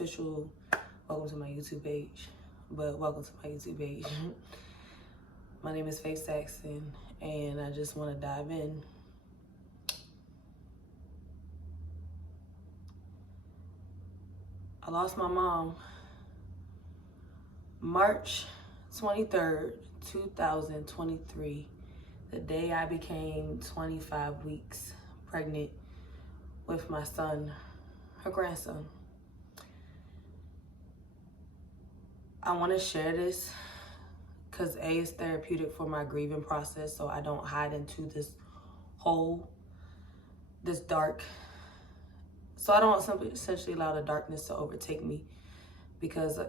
official welcome to my YouTube page, but welcome to my YouTube page. My name is Faith Saxon, and I just want to dive in. I lost my mom March 23rd, 2023, the day I became 25 weeks pregnant with my son, her grandson. I want to share this because A, is therapeutic for my grieving process, so I don't hide into this hole, this dark. So I don't essentially allow the darkness to overtake me, because,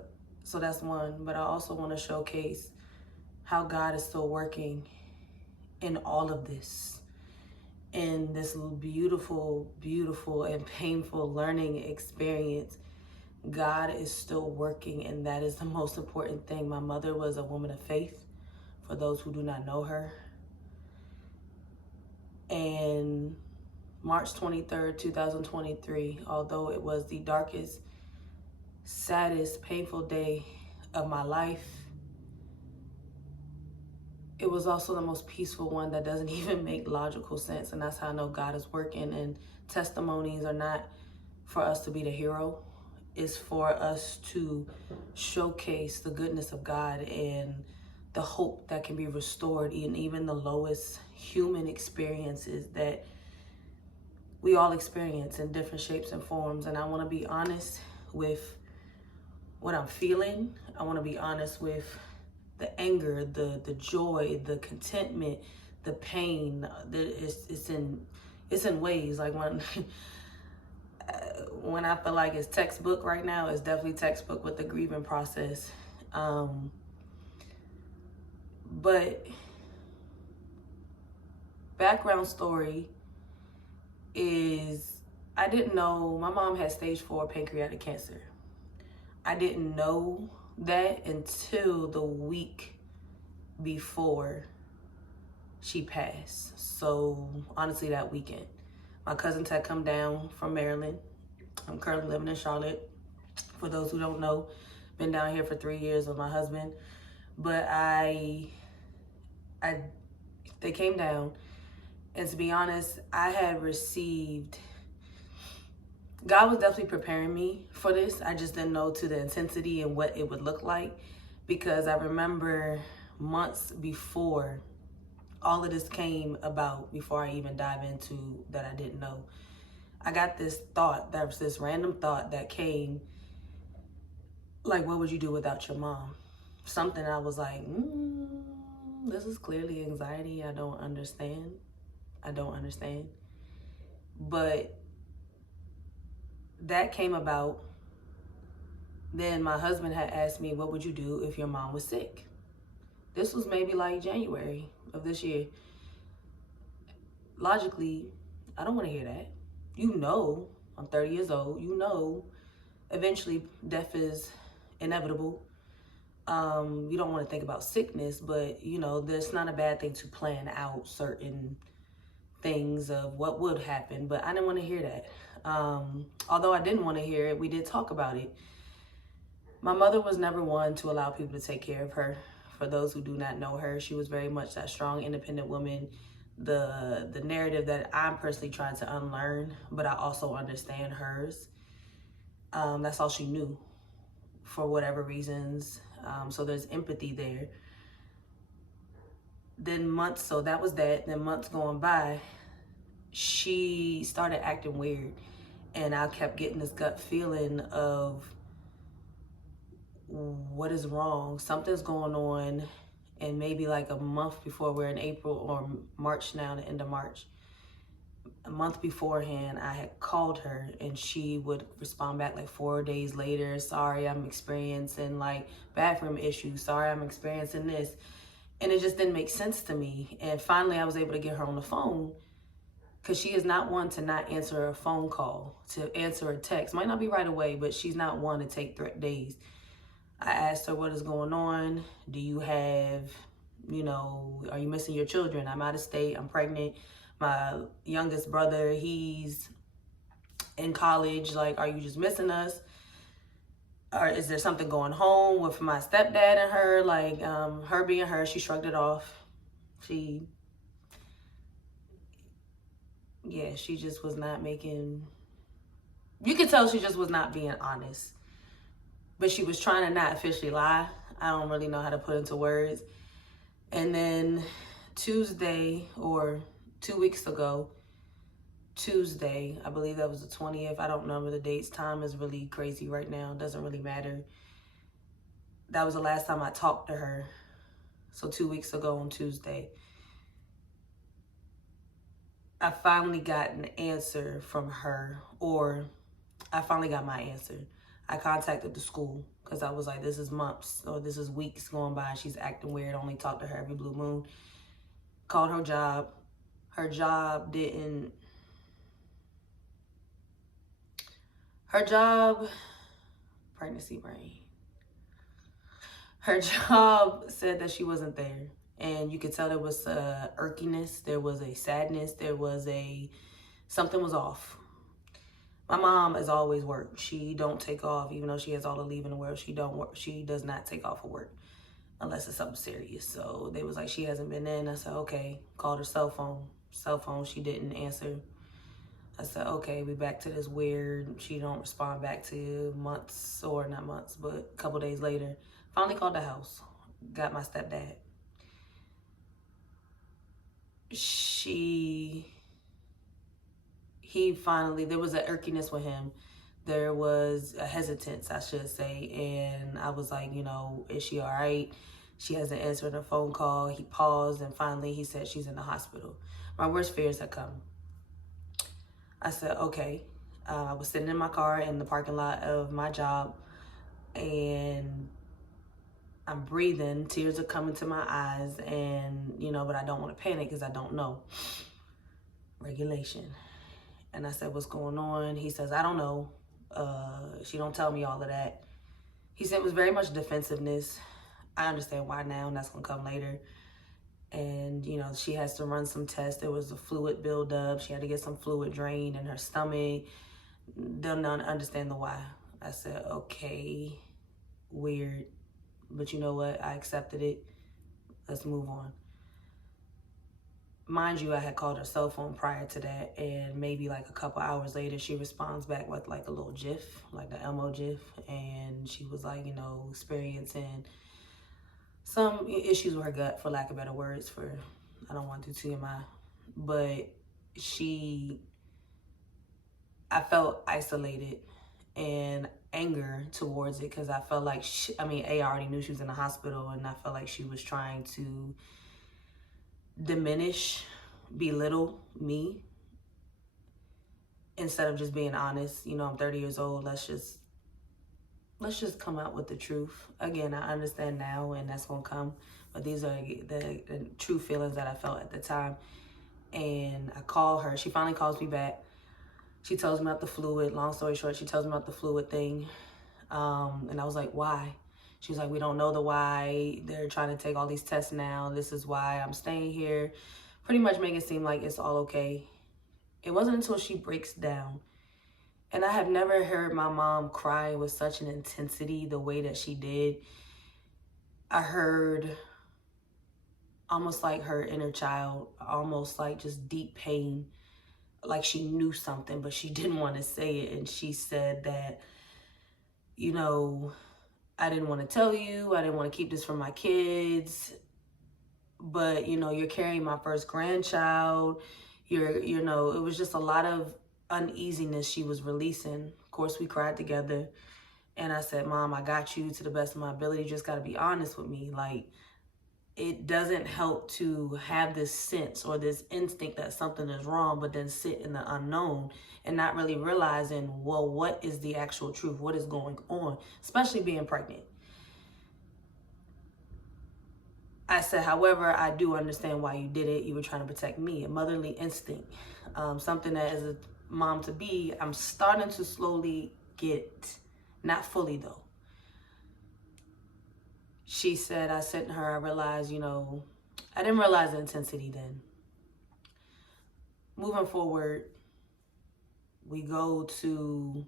so that's one. But I also want to showcase how God is still working in all of this, in this beautiful, beautiful and painful learning experience. God is still working, and that is the most important thing. My mother was a woman of faith, for those who do not know her. And March 23rd, 2023, although it was the darkest, saddest, painful day of my life, it was also the most peaceful one that doesn't even make logical sense. And that's how I know God is working. And testimonies are not for us to be the hero. It's for us to showcase the goodness of God and the hope that can be restored in even the lowest human experiences that we all experience in different shapes and forms. And I want to be honest with what I'm feeling. I want to be honest with the anger, the joy, the contentment, the pain. It's in waves. Like when I feel like it's textbook right now, it's definitely textbook with the grieving process. But background story is, I didn't know my mom had stage 4 pancreatic cancer. I didn't know that until the week before she passed. So honestly, that weekend, my cousins had come down from Maryland. I'm currently living in Charlotte. For those who don't know, been down here for 3 years with my husband. But they came down, and to be honest, I had received, God was definitely preparing me for this. I just didn't know to the intensity and what it would look like, because I remember months before all of this came about, before I even dive into that I didn't know, I got this thought, that was this random thought that came, like, what would you do without your mom? Something I was like, this is clearly anxiety. I don't understand. But that came about. Then my husband had asked me, what would you do if your mom was sick? This was maybe like January of this year. Logically, I don't want to hear that. You know, I'm 30 years old. You know, eventually death is inevitable. You don't want to think about sickness, but you know, there's not a bad thing to plan out certain things of what would happen. But I didn't want to hear that. Although I didn't want to hear it, we did talk about it. My mother was never one to allow people to take care of her. For those who do not know her, she was very much that strong, independent woman. The narrative that I'm personally trying to unlearn, but I also understand hers. That's all she knew, for whatever reasons. So there's empathy there. Then months, so that was that. Then months going by, she started acting weird. And I kept getting this gut feeling of, what is wrong? Something's going on. And maybe like a month before, we're in April or March now, the end of March. A month beforehand, I had called her, and she would respond back like 4 days later. Sorry, I'm experiencing like bathroom issues. Sorry, I'm experiencing this. And it just didn't make sense to me. And finally, I was able to get her on the phone, because she is not one to not answer a phone call, to answer a text. Might not be right away, but she's not one to take days. I asked her, what is going on? Do you have, are you missing your children? I'm out of state, I'm pregnant. My youngest brother, he's in college. Like, are you just missing us? or is there something going home with my stepdad and her? Like, her being her, she shrugged it off. She just was not making, you could tell she just was not being honest. But she was trying to not officially lie. I don't really know how to put into words. And then Tuesday, or 2 weeks ago, Tuesday, I believe that was the 20th. I don't remember the dates. Time is really crazy right now. It doesn't really matter. That was the last time I talked to her. So 2 weeks ago on Tuesday, I finally got an answer from her, or I finally got my answer. I contacted the school because I was like, this is months or this is weeks going by. She's acting weird. Only talk to her every blue moon. Called her job. Her job didn't. Her job, pregnancy brain. Her job said that she wasn't there. And you could tell there was a irkiness. There was a sadness. There was something was off. My mom has always worked. She don't take off, even though she has all the leave in the world. She don't work. She does not take off of work unless it's something serious. So they was like, she hasn't been in. I said, okay. Called her cell phone. Cell phone, she didn't answer. I said, okay, we back to this weird. She don't respond back to months, or not months, but a couple days later. Finally called the house. Got my stepdad. He finally, there was an irkiness with him. There was a hesitance, I should say. And I was like, is she all right? She hasn't answered a phone call. He paused, and finally he said she's in the hospital. My worst fears had come. I said, okay. I was sitting in my car in the parking lot of my job, and I'm breathing. Tears are coming to my eyes, and, but I don't want to panic because I don't know. Regulation. And I said, what's going on? He says, I don't know. She don't tell me all of that. He said it was very much defensiveness. I understand why now, and that's going to come later. And, she has to run some tests. There was a fluid buildup. She had to get some fluid drained in her stomach. They'll not understand the why. I said, okay, weird. But you know what? I accepted it. Let's move on. Mind you, I had called her cell phone prior to that, and maybe like a couple hours later, she responds back with like a little GIF, like the Elmo GIF, and she was like, experiencing some issues with her gut, for lack of better words, I don't want to do TMI, but I felt isolated and anger towards it, because I felt like, I already knew she was in the hospital, and I felt like she was trying to diminish, belittle me, instead of just being honest. I'm 30 years old. Let's just come out with the truth. Again, I understand now, and that's gonna come, but these are the true feelings that I felt at the time. And I call her. She finally calls me back. She tells me about the fluid. Long story short, she tells me about the fluid thing. And I was like, why? She was like, we don't know the why. They're trying to take all these tests now. This is why I'm staying here. Pretty much make it seem like it's all okay. It wasn't until she breaks down. And I have never heard my mom cry with such an intensity the way that she did. I heard almost like her inner child, almost like just deep pain, like she knew something, but she didn't want to say it. And she said that, I didn't want to tell you. I didn't want to keep this from my kids. But, you're carrying my first grandchild. It was just a lot of uneasiness she was releasing. Of course, we cried together. And I said, Mom, I got you to the best of my ability. You just got to be honest with me. Like, it doesn't help to have this sense or this instinct that something is wrong, but then sit in the unknown and not really realizing, well, what is the actual truth? What is going on? Especially being pregnant. I said, however, I do understand why you did it. You were trying to protect me, a motherly instinct, something that as a mom to be, I'm starting to slowly get, not fully though. She said, I said to her, I realized, I didn't realize the intensity then. Moving forward, we go to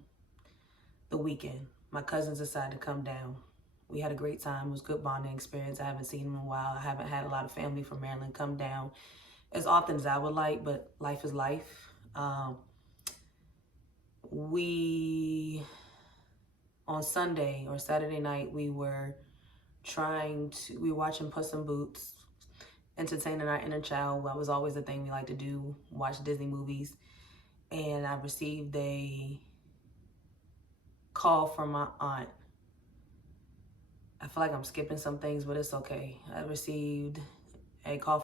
the weekend. my cousins decided to come down. We had a great time. It was a good bonding experience. I haven't seen them in a while. I haven't had a lot of family from Maryland come down as often as I would like, but life is life. We, on Sunday or Saturday night, we were watching Puss in Boots, entertaining our inner child. That was always the thing we like to do, watch Disney movies. And I received a call from my aunt. I feel like I'm skipping some things, but it's okay. I received a call